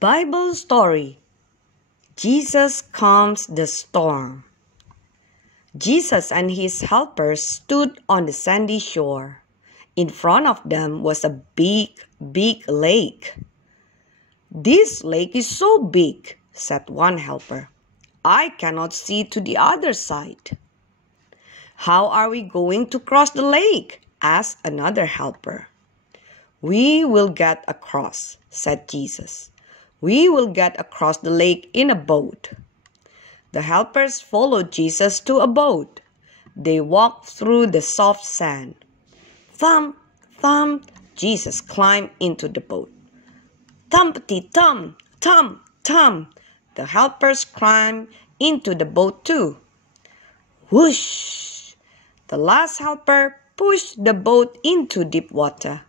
Bible story. Jesus calms the storm. Jesus and his helpers stood on the sandy shore. In front of them was a big lake. "This lake is so big," said one helper. "I cannot see to the other side." "How are we going to cross the lake?" asked another helper. "We will get across," said Jesus. "We will get across the lake in a boat." The helpers followed Jesus to a boat. They walked through the soft sand. Thump, thump, Jesus climbed into the boat. Thumpity-thump, thump, thump. The helpers climbed into the boat too. Whoosh! The last helper pushed the boat into deep water.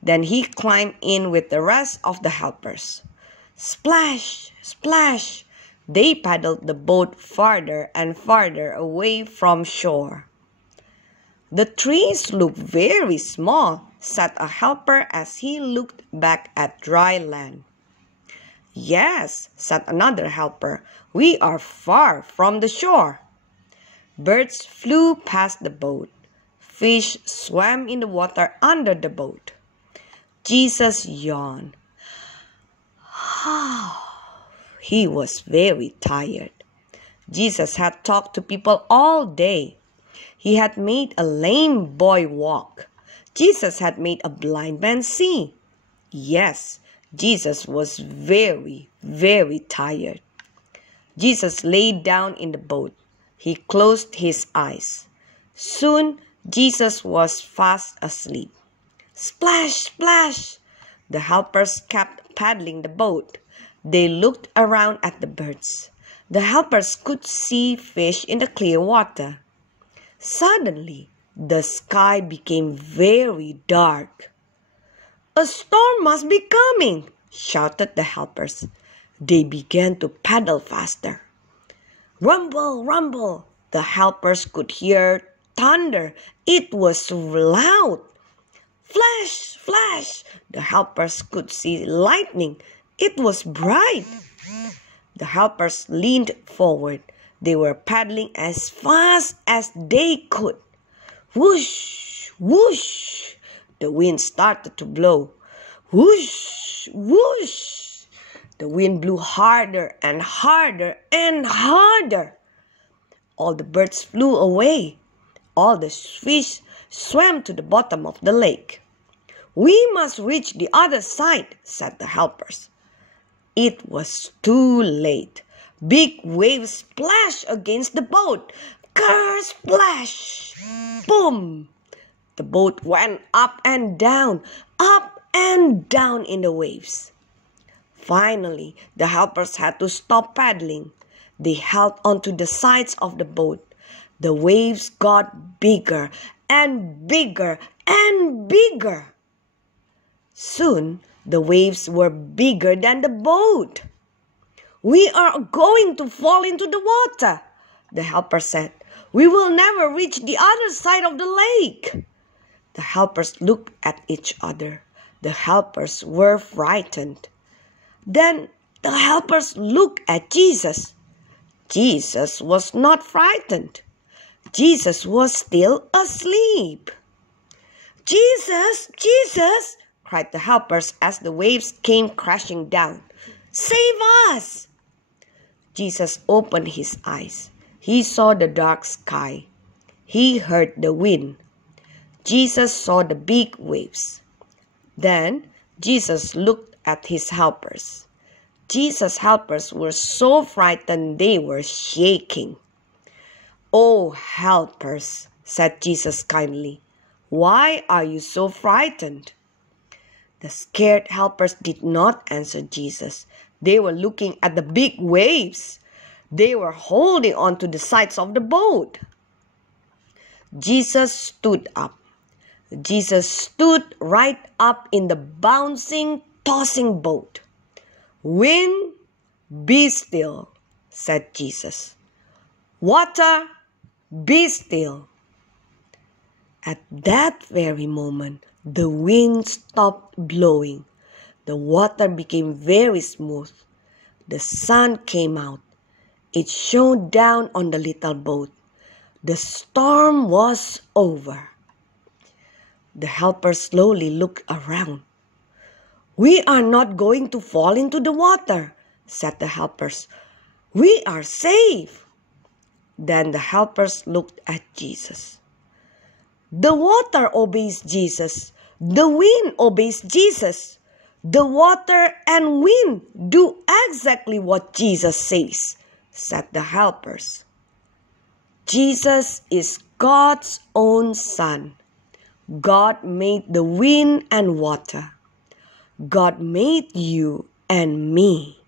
Then he climbed in with the rest of the helpers. Splash, splash! They paddled the boat farther and farther away from shore. "The trees look very small," said a helper as he looked back at dry land. "Yes," said another helper, "we are far from the shore." Birds flew past the boat. Fish swam in the water under the boat. Jesus yawned. He was very tired. Jesus had talked to people all day. He had made a lame boy walk. Jesus had made a blind man see. Yes, Jesus was very, very tired. Jesus lay down in the boat. He closed his eyes. Soon, Jesus was fast asleep. Splash, splash! The helpers kept paddling the boat. They looked around at the birds. The helpers could see fish in the clear water. Suddenly, the sky became very dark. "A storm must be coming!" shouted the helpers. They began to paddle faster. Rumble, rumble! The helpers could hear thunder. It was loud. Flash, flash! The helpers could see lightning. It was bright. The helpers leaned forward. They were paddling as fast as they could. Whoosh, whoosh! The wind started to blow. Whoosh, whoosh! The wind blew harder and harder and harder. All the birds flew away. All the fish swam to the bottom of the lake. "We must reach the other side," said the helpers. It was too late. Big waves splashed against the boat. Ker-splash! Boom! The boat went up and down in the waves. Finally, the helpers had to stop paddling. They held onto the sides of the boat. The waves got bigger and bigger and bigger. Soon, the waves were bigger than the boat. "We are going to fall into the water," the helper said. "We will never reach the other side of the lake." The helpers looked at each other. The helpers were frightened. Then the helpers looked at Jesus. Jesus was not frightened. Jesus was still asleep. "Jesus, Jesus!" cried the helpers as the waves came crashing down. "Save us!" Jesus opened his eyes. He saw the dark sky. He heard the wind. Jesus saw the big waves. Then Jesus looked at his helpers. Jesus' helpers were so frightened they were shaking. "Oh, helpers," said Jesus kindly, "why are you so frightened?" The scared helpers did not answer Jesus. They were looking at the big waves. They were holding on to the sides of the boat. Jesus stood up. Jesus stood right up in the bouncing, tossing boat. "Wind, be still," said Jesus. "Water, be still." At that very moment, the wind stopped blowing. The water became very smooth. The sun came out. It shone down on the little boat. The storm was over. The helpers slowly looked around. "We are not going to fall into the water," said the helpers. "We are safe." Then the helpers looked at Jesus. The water obeys Jesus. The wind obeys Jesus. The water and wind do exactly what Jesus says, said the helpers. Jesus is God's own Son. God made the wind and water. God made you and me.